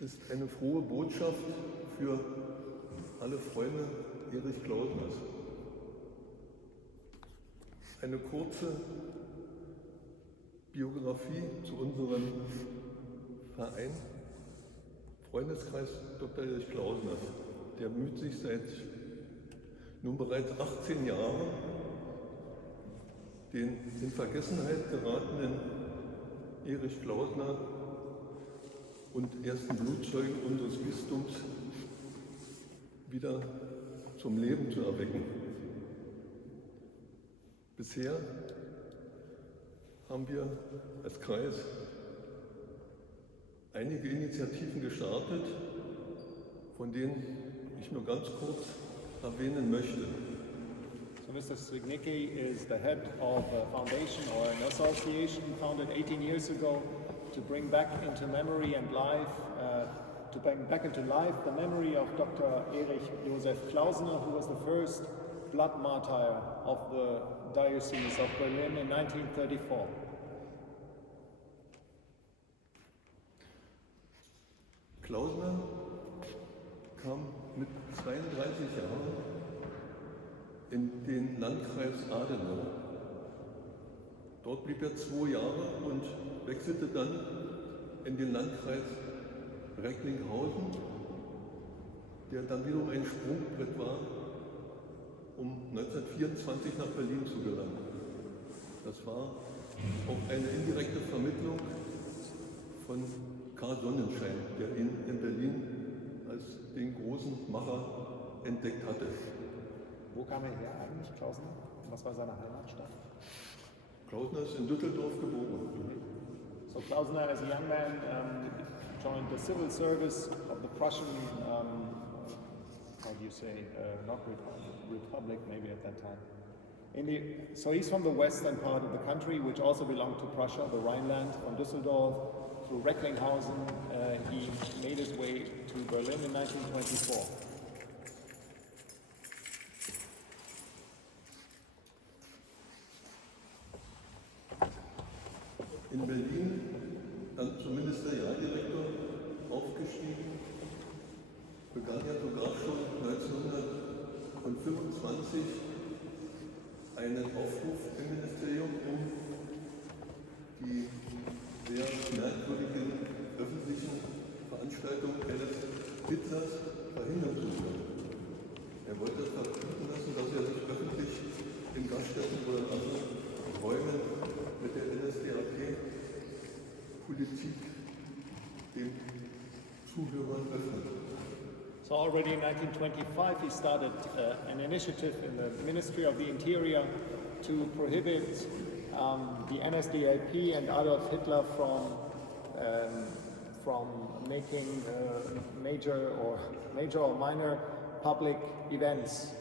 ist eine frohe Botschaft für alle Freunde Erich Klauseners. Eine kurze Biografie zu unserem Verein, Freundeskreis Dr. Erich Klauseners. Der bemüht sich seit nun bereits 18 Jahren, den in Vergessenheit geratenen Erich Klausener und ersten Blutzeugen unseres Bistums wieder zum Leben zu erwecken. Bisher haben wir als Kreis einige Initiativen gestartet, von denen ich nur ganz kurz erwähnen möchte. So Mr. Sygnecki is the head of a foundation or an association founded 18 years ago to bring back into memory and life, to bring back into life the memory of Dr. Erich Joseph Klausener, who was the first blood martyr of the Diocese of Berlin in 1934. Klausener kam mit 32 Jahren in den Landkreis Adenau. Dort blieb er 2 Jahre und wechselte dann in den Landkreis Recklinghausen, der dann wiederum ein Sprungbrett war, um 1924 nach Berlin zu gelangen. Das war auch eine indirekte Vermittlung von Karl Sonnenschein, der ihn in Berlin als den großen Macher entdeckt hatte. Wo kam er her eigentlich, Klausener? Was war seine Heimatstadt? Klausener ist in Düsseldorf geboren. So Klausener, as a young man, joined the civil service of the Prussian, how do you say, not republic, maybe at that time. So he's from the western part of the country, which also belonged to Prussia, the Rhineland, from Düsseldorf through Recklinghausen. He made his way to Berlin in 1924. In Berlin dann zum Ministerialdirektor aufgestiegen, begann er sogar schon 1925 einen Aufruf im Ministerium, um die sehr merkwürdigen öffentlichen Veranstaltungen eines Hitlers verhindern zu können. Er wollte es verbieten lassen, dass er sich öffentlich in Gaststätten oder in anderen Räumen mit der NSDAP-Politik den Zuhörern öffnet. So already in 1925 he started an initiative in the Ministry of the Interior to prohibit the NSDAP and Adolf Hitler from making major or minor public events.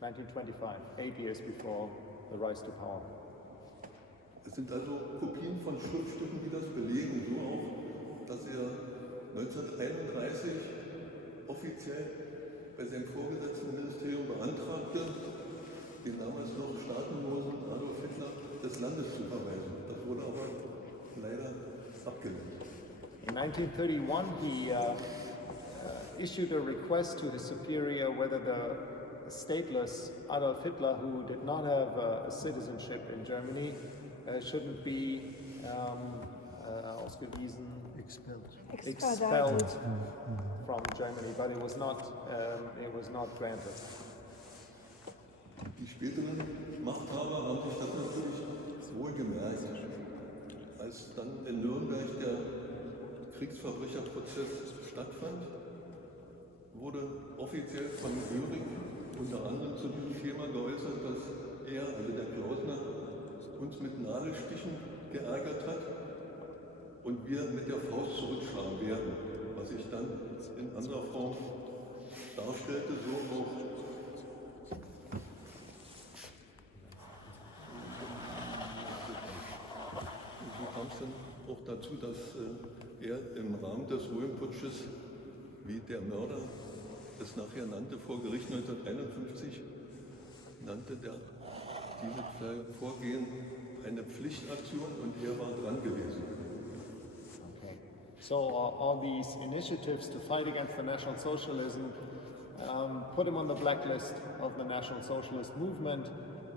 1925, 8 years before the rise to power. Es sind also Kopien von Schriftstücken, die das belegen, so auch, dass er 1931 offiziell bei seinem vorgesetzten Ministerium beantragte, den damals noch staatenlosen Adolf Hitler des Landes zu verweisen. Das wurde aber leider abgelehnt. In 1931 he issued a request to his superior whether the stateless Adolf Hitler, who did not have a citizenship in Germany, shouldn't be ausgewiesen, expelled from Germany, but it was not granted. Die späteren Machthaber haben sich das natürlich wohl gemerkt. Als dann in Nürnberg der Kriegsverbrecherprozess stattfand, wurde offiziell von Göring unter anderem zu diesem Thema geäußert, dass er, also der Klausener, uns mit Nadelstichen geärgert hat und wir mit der Faust zurückschlagen werden, was sich dann in anderer Form darstellte, so auch. Und so kam es dann auch dazu, dass er im Rahmen des Röhrenputsches, wie der Mörder es nachher nannte, vor Gericht 1951, nannte dieses Vorgehen eine Pflichtaktion und er war dran gewesen. Okay. So all these initiatives to fight against the National Socialism put him on the blacklist of the National Socialist movement.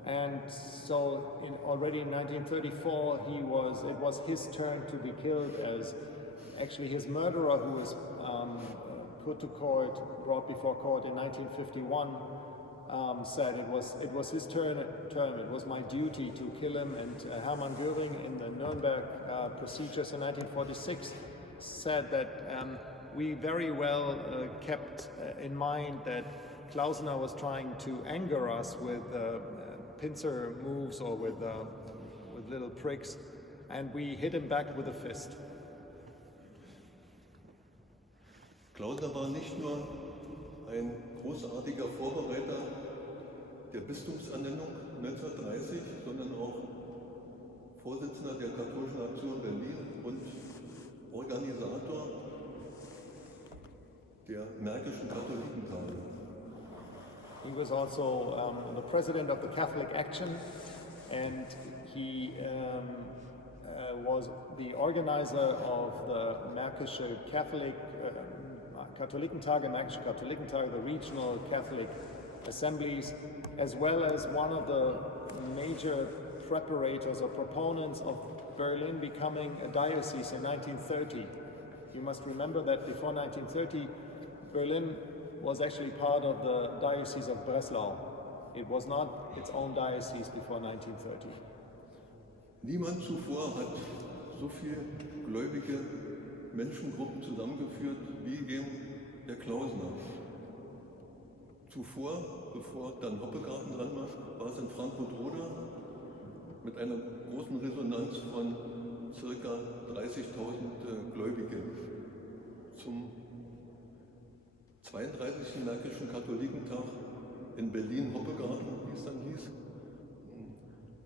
And so already in 1934, it was his turn to be killed, as actually his murderer, who was brought before court in 1951, said it was his turn, it was my duty to kill him. And Hermann Göring in the Nuremberg procedures in 1946 said that we very well kept in mind that Klausener was trying to anger us with pincer moves or with little pricks, and we hit him back with a fist. Klausener war nicht nur ein großartiger Vorbereiter der Bistumsernennung 1930, sondern auch Vorsitzender der Katholischen Aktion Berlin und Organisator der Märkischen Katholikentage. He was also the president of the Catholic Action, and he was the organizer of the Märkische Katholikentage, Märkische Katholikentage, the regional Catholic assemblies, as well as one of the major preparators or proponents of Berlin becoming a diocese in 1930. You must remember that before 1930, Berlin was actually part of the Diocese of Breslau. It was not its own diocese before 1930. Niemand zuvor hat so viele gläubige Menschengruppen zusammengeführt wie eben der Klausener. Zuvor, bevor dann Hoppegarten dran war es in Frankfurt-Oder mit einer großen Resonanz von ca. 30.000 Gläubigen. Zum 32. Märkischen Katholikentag in Berlin-Hoppegarten, wie es dann hieß,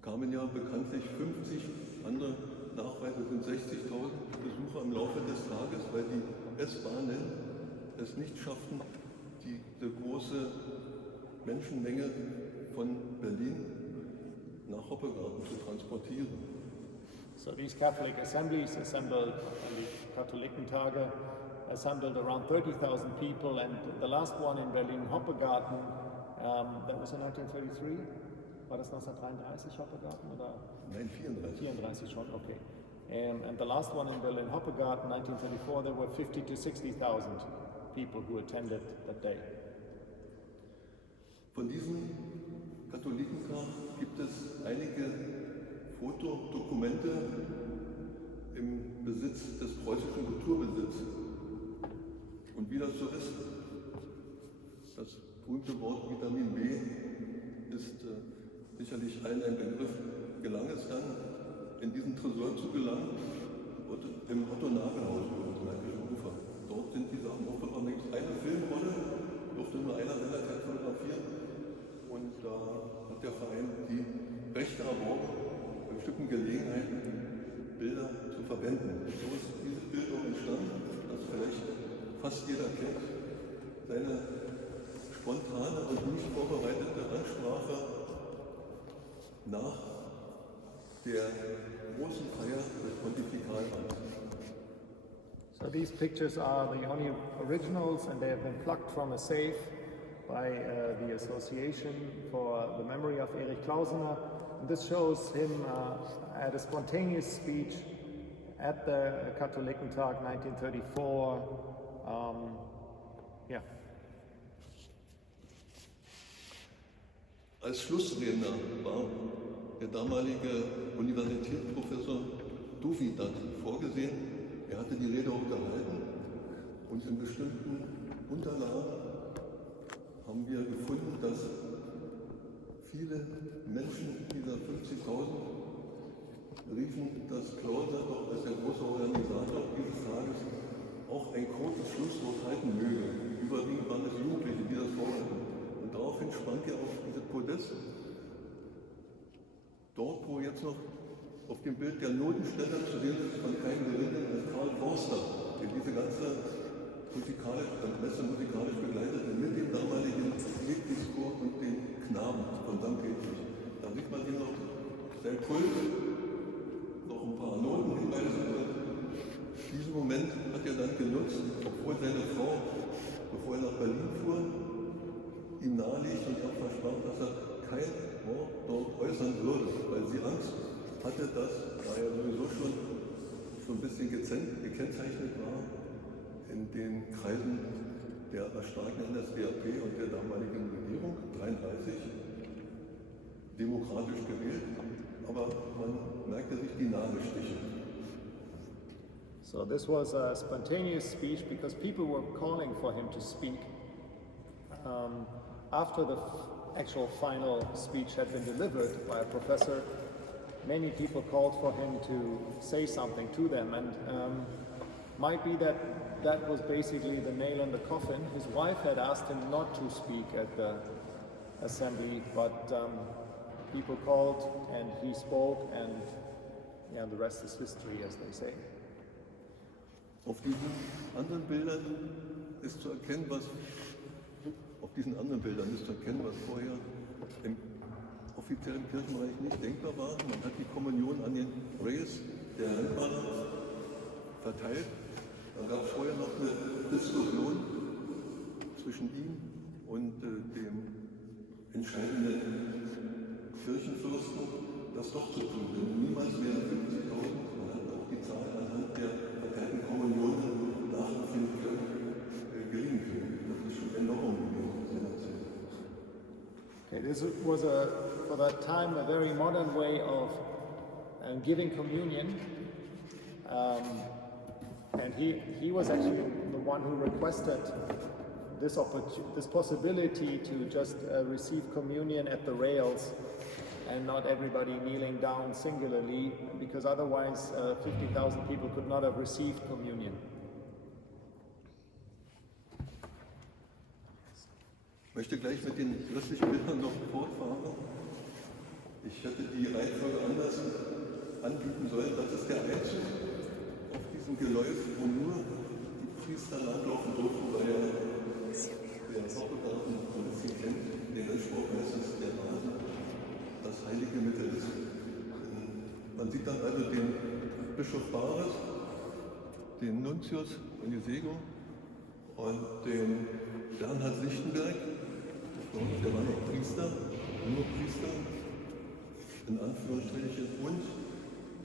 kamen ja bekanntlich 50, andere Nachweise sind 60.000 Besucher im Laufe des Tages, weil die S-Bahnen es nicht schafften, diese große Menschenmenge von Berlin nach Hoppegarten zu transportieren. So these Catholic assemblies assembled, die Katholikentage assembled around 30,000 people, and the last one in Berlin-Hoppegarten, that was in 1933? War das 1933 Hoppegarten oder? Nein, 34. 34 schon, okay. And the last one in Berlin-Hoppegarten, 1934, there were 50 to 60,000 people who attended that day. Von diesem Katholikentag gibt es einige Fotodokumente im Besitz des preußischen Kulturbesitzes. Und wie das so ist, das berühmte Wort Vitamin B ist sicherlich allen ein Begriff. Gelang es dann, in diesen Tresor zu gelangen, im Otto-Nagel-Haus über das Märkische Ufer. Dort sind die Sachen aufbewahrt. Da gibt es eine Filmrolle, durfte nur einer Rennerzeit fotografieren. Und da hat der Verein die Rechte erworben, bei bestimmten Gelegenheiten Bilder zu verwenden. So ist dieses Bild auch entstanden, das vielleicht fast jeder kennt. Seine spontane und nicht vorbereitete Ansprache nach der großen Feier des Pontifikalramts. So these pictures are the only originals, and they have been plucked from a safe by the Association for the Memory of Erich Klausener. And this shows him at a spontaneous speech at the Katholikentag 1934. Yeah. Als Schlussredner war der damalige Universitätsprofessor Duvidat vorgesehen. Er hatte die Rede auch gehalten und in bestimmten Unterlagen haben wir gefunden, dass viele Menschen dieser 50.000 riefen, dass Klausener doch als der große Organisator dieses Tages auch ein kurzes Schlusswort halten möge. Überwiegend waren es Jugendliche, die das forderten. Und daraufhin sprang er auf dieses Podest. Dort, wo jetzt noch auf dem Bild der Notenständer zu sehen ist, von keinem Geringeren als Karl Forster, der diese ganze Messe musikalisch begleitete, mit dem damaligen Hedwigschor und den Knaben von St. Hedwig. Da sieht man hier noch sein Pult, noch ein paar Notenhinweise. Diesen Moment das, da er sowieso schon so ein bisschen gekennzeichnet war in den Kreisen der erstarkenden NSDAP und der damaligen Regierung, 1933, demokratisch gewählt, aber man merkte sich die Nadelstiche. So this was a spontaneous speech because people were calling for him to speak. After the actual final speech had been delivered by a professor, many people called for him to say something to them, and might be that was basically the nail in the coffin. His wife had asked him not to speak at the assembly, but people called and he spoke, and yeah, the rest is history, as they say. Auf diesen anderen Bildern ist zu erkennen, was vorher im offiziellen Kirchenreich nicht denkbar war. Man hat die Kommunion an den Reyes der Rennfahrer verteilt. Da gab es vorher noch eine Diskussion zwischen ihm und dem entscheidenden Kirchenfürsten, das doch zu tun. Denn niemals wären 50.000, man hat auch die Zahl anhand der verteilten Kommunionen nachempfinden können, gelingen können. Das ist schon enorm gewesen in seiner Zeit. Okay, this was for that time a very modern way of giving communion. And he was actually the one who requested this possibility to just receive communion at the rails and not everybody kneeling down singularly, because otherwise 50,000 people could not have received communion. Ich möchte gleich mit den christlichen Bildern noch fortfahren. Ich hätte die Reihenfolge anders anbieten sollen. Das ist der Einzug auf diesem Geläuf, wo nur die Priester langlaufen durften, weil ja der Vortrag ein bisschen kennt, den Spruch meistens der Rasen, das heilige Mittel ist. Man sieht dann also den Bischof Bares, den Nuntius und die Sego und den Bernhard Lichtenberg, der war noch Priester, nur Priester, in Anführungsstrichen, und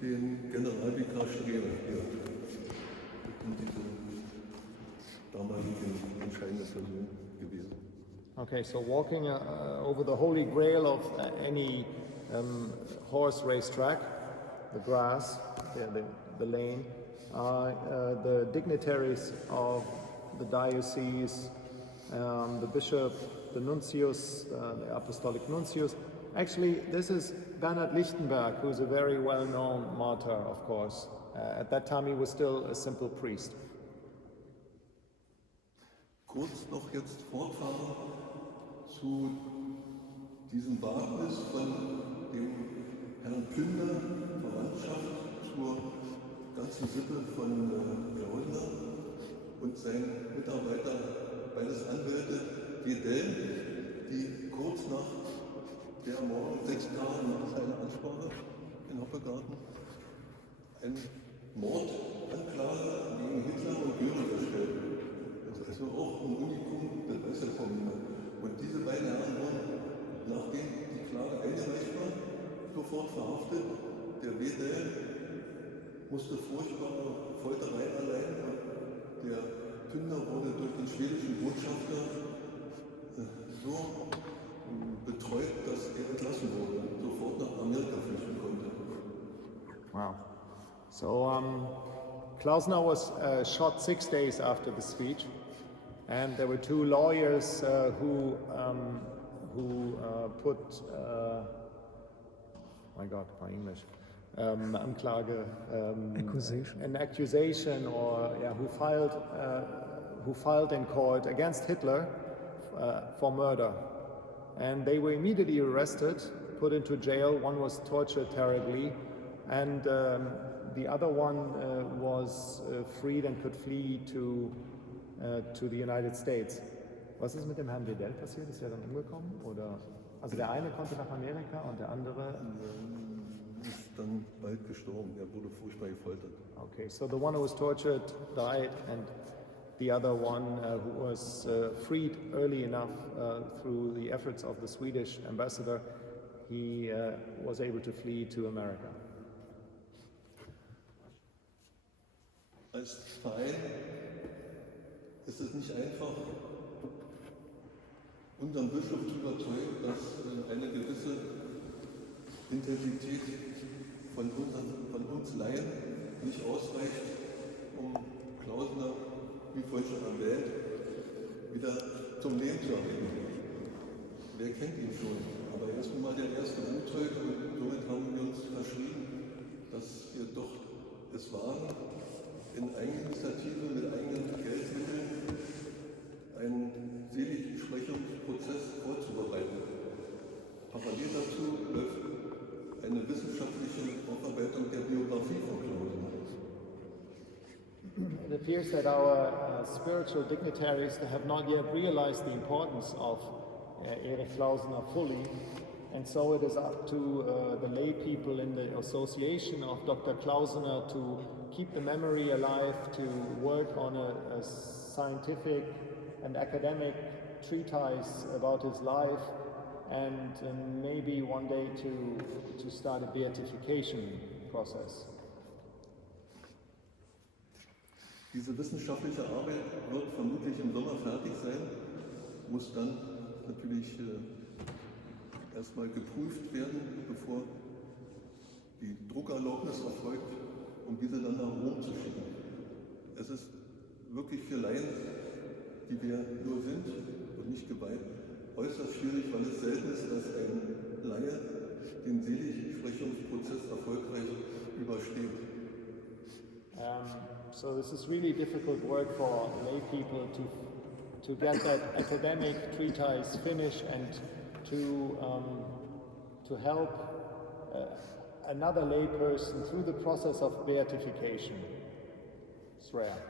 den Generalvikar Streber hier in diese damaligen entscheidende Person gewesen. Okay, so walking over the Holy Grail of any horse racetrack, the grass, the lane, the dignitaries of the diocese, the bishop, the nuncius, the apostolic nuncius. Actually, this is Bernhard Lichtenberg, who is a very well-known martyr, of course. At that time, he was still a simple priest. Kurz noch jetzt fortfahren zu diesem Wagnis von dem Herrn Pünder, Verwandtschaft zur ganzen Sippe von Klausener und seinen Mitarbeiter, beides Anwälte, Wedell, die kurz nach der Ermordung 6 Tage nach seiner Ansprache in Hoppegarten eine Mordanklage gegen Hitler und Göring erstellten. Das ist auch ein Unikum, das weiß ja kaum niemand. Und diese beiden Herren wurden, nachdem die Klage eingereicht war, sofort verhaftet. Der Wedell musste furchtbare Foltereien erleiden und der Pünder wurde durch den schwedischen Botschafter so betreut, dass er entlassen wurde und sofort nach Amerika flüchten konnte. Wow. So Klausener was shot 6 days after the speech, and there were 2 lawyers who put my God, my English. Anklage, an accusation, or yeah, who filed in court against Hitler for murder, and they were immediately arrested, put into jail. One was tortured terribly, and the other one was freed and could flee to the United States. Was ist mit dem Herrn Wedell passiert? Ist er dann umgekommen? Oder? Also der eine konnte nach Amerika und der andere ist dann bald gestorben. Er wurde furchtbar gefoltert. Okay, so the one who was tortured died, and the other one who was freed early enough through the efforts of the Swedish ambassador, he was able to flee to America. als Verein ist es nicht einfach, unseren Bischof zu überzeugen, dass eine gewisse Intensität von uns Laien nicht ausreicht, um Klausener, wie vorhin schon erwähnt, wieder zum Leben zu erwecken. Wer kennt ihn schon? Aber er ist nun mal der erste Wutzeuge und somit haben wir uns verschrieben, dass wir doch es wagen, in Eigeninitiative mit eigenen Geldmitteln einen Seligsprechungsprozess vorzubereiten. Parallel dazu läuft eine wissenschaftliche Aufarbeitung der Biografie von Klausener. It appears that our spiritual dignitaries have not yet realized the importance of Erich Klausener fully, and so it is up to the lay people in the association of Dr. Klausener to keep the memory alive, to work on a scientific and academic treatise about his life, and maybe one day to start a beatification process. Diese wissenschaftliche Arbeit wird vermutlich im Sommer fertig sein, muss dann natürlich erstmal geprüft werden, bevor die Druckerlaubnis erfolgt, um diese dann nach Rom zu schicken. Es ist wirklich für Laien, die wir nur sind und nicht geweiht, äußerst schwierig, weil es selten ist, dass ein Laie den Seligsprechungsprozess erfolgreich übersteht. So this is really difficult work for lay people to get that academic treatise finished and to help another lay person through the process of beatification. It's rare.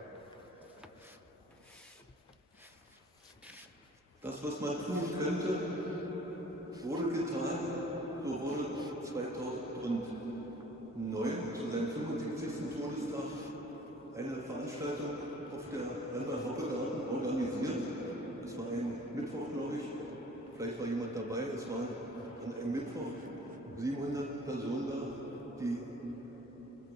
Das, was man tun könnte, wurde getan. So wurde 2009 zu seinem 75. Todestag eine Veranstaltung auf der Werner organisiert. Es war ein Mittwoch, glaube ich. Vielleicht war jemand dabei. Es waren an einem Mittwoch 700 Personen da, die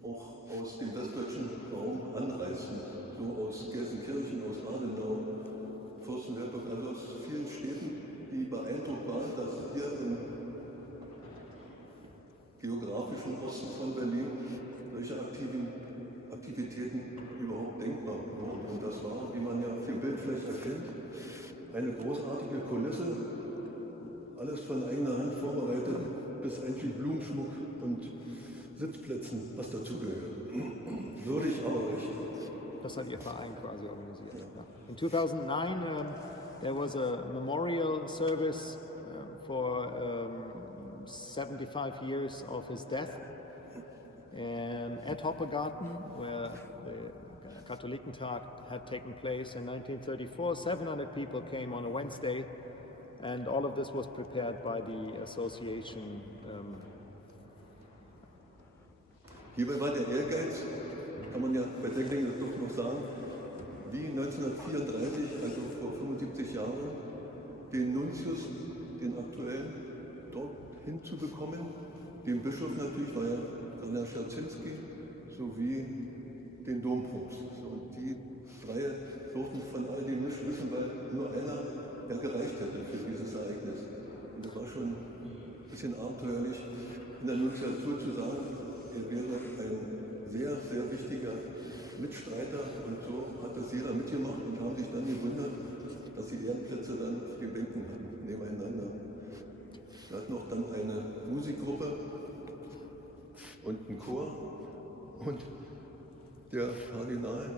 auch aus dem westdeutschen Raum anreisten. So aus Gelsenkirchen, aus Adenau, Fürstenberg, also aus vielen Städten, die beeindruckt waren, dass hier im geografischen Osten von Berlin solche Aktivitäten überhaupt denkbar wurden. Und das war, wie man ja auf dem Bildfläche erkennt, eine großartige Kulisse, alles von eigener Hand vorbereitet, bis einschließlich Blumenschmuck und Sitzplätzen, was dazugehört. Würdig, aber recht. Das hat Ihr Verein quasi organisiert. Ja. In 2009 there was a memorial service for 75 years of his death at Hoppegarten, where the Katholikentag had taken place in 1934. 700 people came on a Wednesday, and all of this was prepared by the association. Hierbei war der Ehrgeiz, kann man ja bei der Gelegenheit doch noch sagen, wie 1934, also vor 75 Jahren, den Nuntius, den aktuellen, dort hinzubekommen. Den Bischof natürlich war ja Werner sowie den Dompropst. Und die drei durften von all dem nicht wissen, weil nur einer ja gereicht hätte für dieses Ereignis. Und das war schon ein bisschen abenteuerlich, in der Nunziatur zu sagen, er wäre ein sehr, sehr wichtiger Mitstreiter, und so hat das jeder mitgemacht und haben sich dann gewundert, dass die Ehrenplätze dann auf den Bänken hatten, nebeneinander. Wir hatten auch dann eine Musikgruppe und einen Chor, und der Kardinal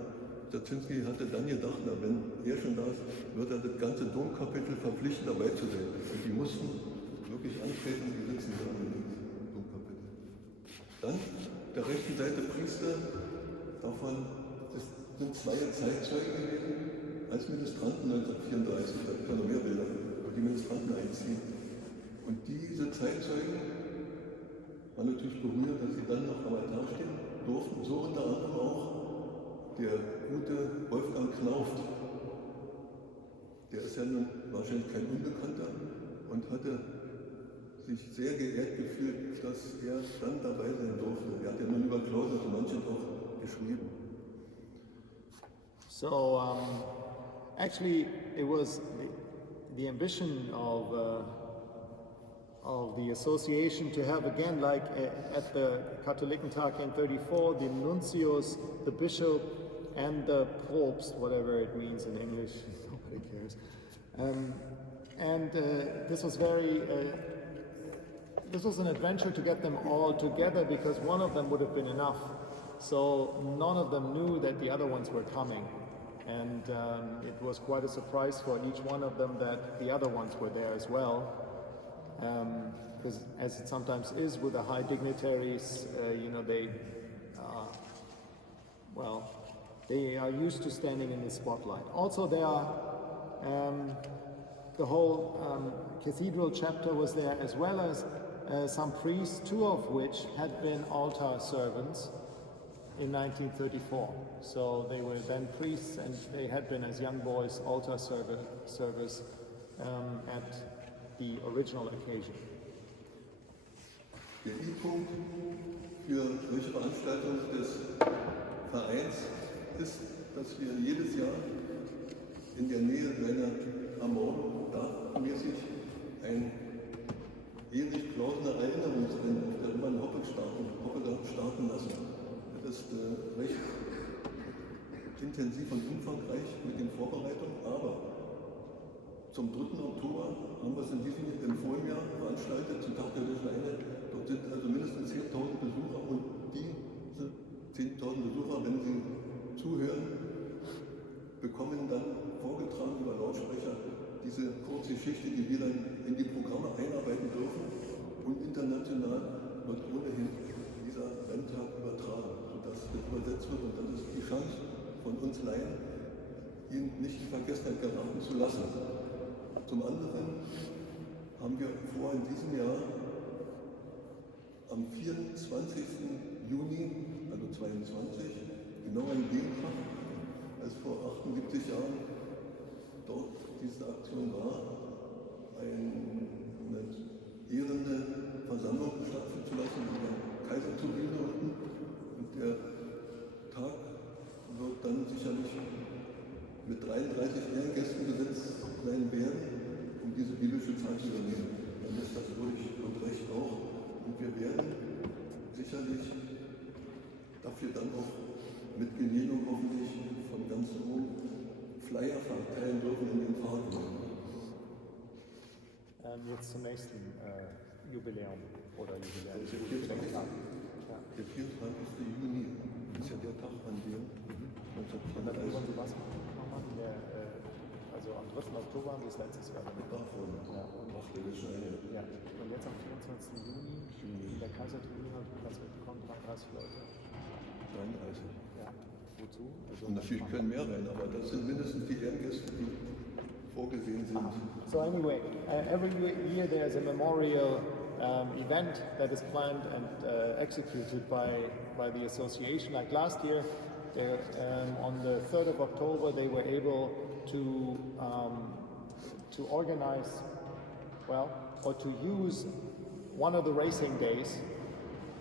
Sygnecki hatte dann gedacht, na, wenn er schon da ist, wird er das ganze Domkapitel verpflichten, dabei zu sein. Und die mussten wirklich antreten, die sitzen da im Domkapitel. Dann der rechten Seite Priester, davon sind zwei Zeitzeugen gewesen, als Ministranten 1934, da gibt es noch mehr Bilder, wo die Ministranten einziehen. Und diese Zeitzeugen waren natürlich berührt, dass sie dann noch am Altar stehen durften, so unter anderem auch der gute Wolfgang Knauft. Der ist ja nun wahrscheinlich kein Unbekannter und hatte sich sehr geehrt gefühlt, dass er dann dabei sein durfte. Er hat ja nun über Klausener so manches auch geschrieben. So actually, it was the ambition of the association to have again, like at the Katholikentag in 34, the nuncios, the bishop, and the Propst, whatever it means in English, nobody cares. This was very. This was an adventure to get them all together because one of them would have been enough. So none of them knew that the other ones were coming. And it was quite a surprise for each one of them that the other ones were there as well. Because as it sometimes is with the high dignitaries, they are used to standing in the spotlight. Also there are, the whole cathedral chapter was there, as well as some priests, two of which had been altar servants in 1934. So they were then priests, and they had been as young boys altar servers at the original occasion. Der I-Punkt für solche Veranstaltungen des Vereins ist, dass wir jedes Jahr in der Nähe seiner Amor dachmäßig ein Erich Klausener Erinnerungsrennen auf der Riemann-Hoppe starten lassen. Das ist recht intensiv und umfangreich mit den Vorbereitungen, aber zum 3. Oktober haben wir es im Vorjahr veranstaltet, zum Tag der Leine. Dort sind also mindestens 10.000 Besucher, und diese 10.000 Besucher, wenn sie zuhören, bekommen dann vorgetragen über Lautsprecher diese Kurzgeschichte, die wir dann in die Programme einarbeiten dürfen, und international wird ohnehin dieser Renntag übertragen, sodass das übersetzt wird, und das ist die Chance von uns Laien, ihn nicht in Vergessenheit geraten zu lassen. Zum anderen haben wir vor, in diesem Jahr am 24. Juni, also 22, genau an dem Tag, als vor 78 Jahren dort diese Aktion war, eine ehrende Versammlung stattfinden zu lassen in der Kaiserturbine unten. Und der Tag wird dann sicherlich mit 33 Ehrengästen besetzt sein werden, um diese biblische Zeit zu übernehmen. Dann ist das würdig und recht auch. Und wir werden sicherlich dafür dann auch mit Genehmigung hoffentlich von ganz oben Flyer verteilen dürfen in den Fahrten. Jetzt zum nächsten Jubiläum oder Jubiläum. Der 24. Juni ist ja der Tag, an dem 1934. Also am 3. Oktober haben wir es letztes Jahr damit. Ja, und jetzt am 24. Juni in der Kaiserturbine habe ich ganz mitbekommen, 33 Leute. 33. Ja, wozu? Also und natürlich können mehr rein, aber das sind mindestens die Ehrengäste, die vorgesehen sind. So anyway, every year there's a memorial event that is planned and executed by the association. Like last year, on the 3rd of October, they were able to organize, or to use one of the racing days.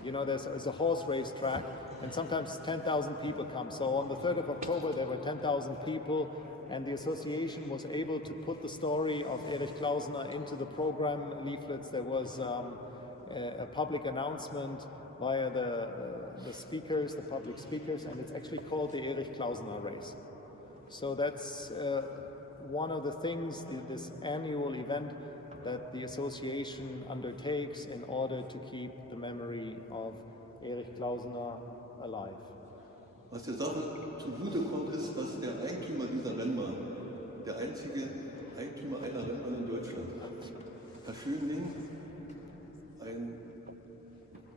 You know, there's a horse race track, and sometimes 10,000 people come. So on the 3rd of October, there were 10,000 people, and the association was able to put the story of Erich Klausener into the program leaflets. There was a public announcement via the speakers, the public speakers, and it's actually called the Erich Klausener race. So that's one of the things, this annual event that the association undertakes in order to keep the memory of Erich Klausener alive. Was der Sache zugute kommt, ist, dass der Eigentümer dieser Rennbahn, der einzige Eigentümer einer Rennbahn in Deutschland, Herr Schönling, ein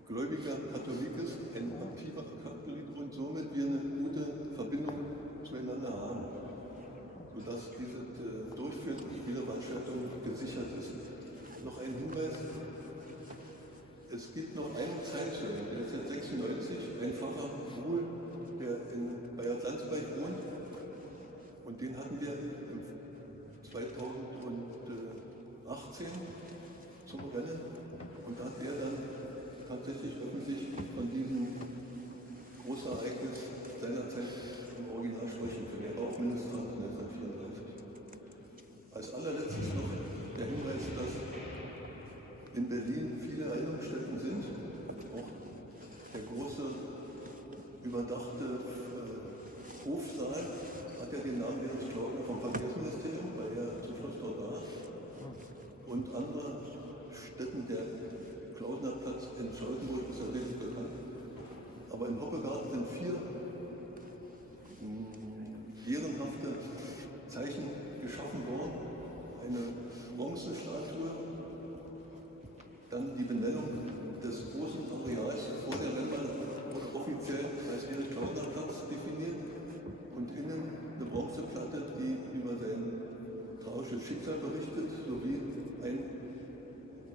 gläubiger Katholik ist, ein aktiver Katholik, und somit wir eine gute Verbindung zueinander haben, sodass diese Durchführung der Spielveranstaltung gesichert ist. Noch ein Hinweis: Es gibt noch einen Zeitzeugen, der ist seit 96, ein Pfarrer Ruhl, der in Bayern-Landsberg wohnt, und den hatten wir 2018 zum Rennen, und da hat der dann tatsächlich öffentlich von diesem Großereignis seinerzeit im Original sprechen können. Er war auf Ministrant 1934. Als allerletztes noch der Hinweis, dass in Berlin viele Erinnerungsstätten sind. Auch der große, überdachte Hofsaal hat ja den Namen Erich Klausener vom Verkehrsministerium, weil er zufällig dort war. Und andere Stätten, der Klausenerplatz in Charlottenburg ist ja wenig bekannt. Aber in Hoppegarten sind 4 ehrenhafte Zeichen geschaffen worden. Eine Bronzestatue, dann die Benennung des großen Areals vor der Rennbahn wurde offiziell als Erich-Klausener-Platz definiert und innen eine Bronzeplatte, die über sein tragisches Schicksal berichtet, sowie ein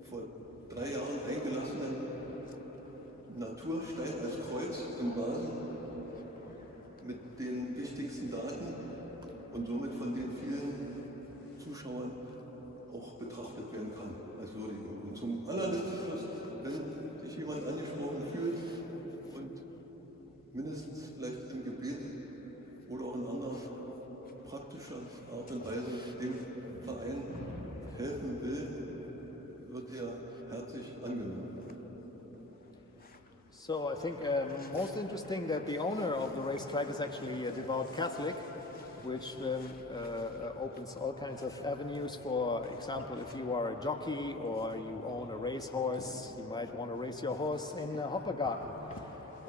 vor 3 Jahren eingelassenen Naturstein als Kreuz im Rasen mit den wichtigsten Daten und somit von den vielen Zuschauern auch betrachtet werden kann als Würdigung. Und zum allerletzten, wenn sich jemand angesprochen fühlt und mindestens vielleicht im Gebet oder auch in anderer praktischer Art und Weise dem Verein helfen will, wird er herzlich angenommen. So I think most interesting that the owner of the racetrack is actually a devout Catholic, which opens all kinds of avenues. For example, if you are a jockey or you own a racehorse, you might want to race your horse in Hoppegarten.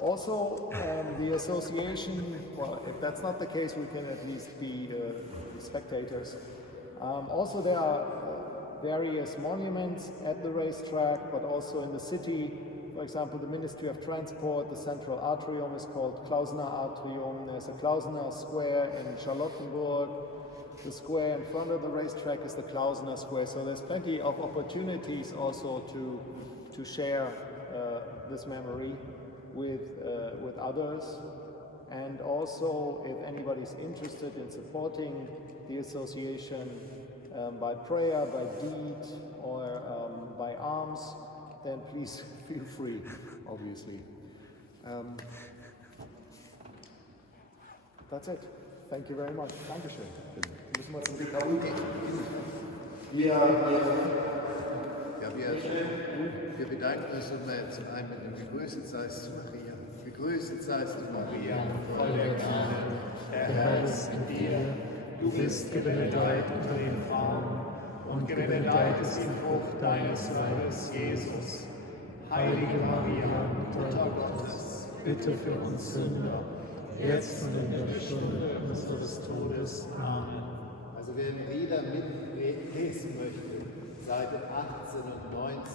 Also, the association, well, if that's not the case, we can at least be spectators. Also, there are various monuments at the racetrack, but also in the city. For example, the Ministry of Transport, the central atrium is called Klausener Atrium. There's a Klausener Square in Charlottenburg. The square in front of the racetrack is the Klausener Square. So there's plenty of opportunities also to share this memory with others. And also, if anybody's interested in supporting the association by prayer, by deed, or by alms, then please feel free, obviously. That's it. Thank you very much. Dankeschön. Müssen wir zum DKU gehen? Wir bedanken uns zum einen, begrüßet seist du, Maria. Begrüßet seist du, Maria, voll der Gnade. Der Herr ist mit dir. Du bist gebenedeit unter den Frauen und gebenedeit ist die Frucht deines Leibes, Jesus. Heilige Maria, Mutter Gottes, bitte für uns Sünder, jetzt und in der Stunde unseres Todes. Amen. Also wer Lieder mitlesen möchte, Seite 18 und 19.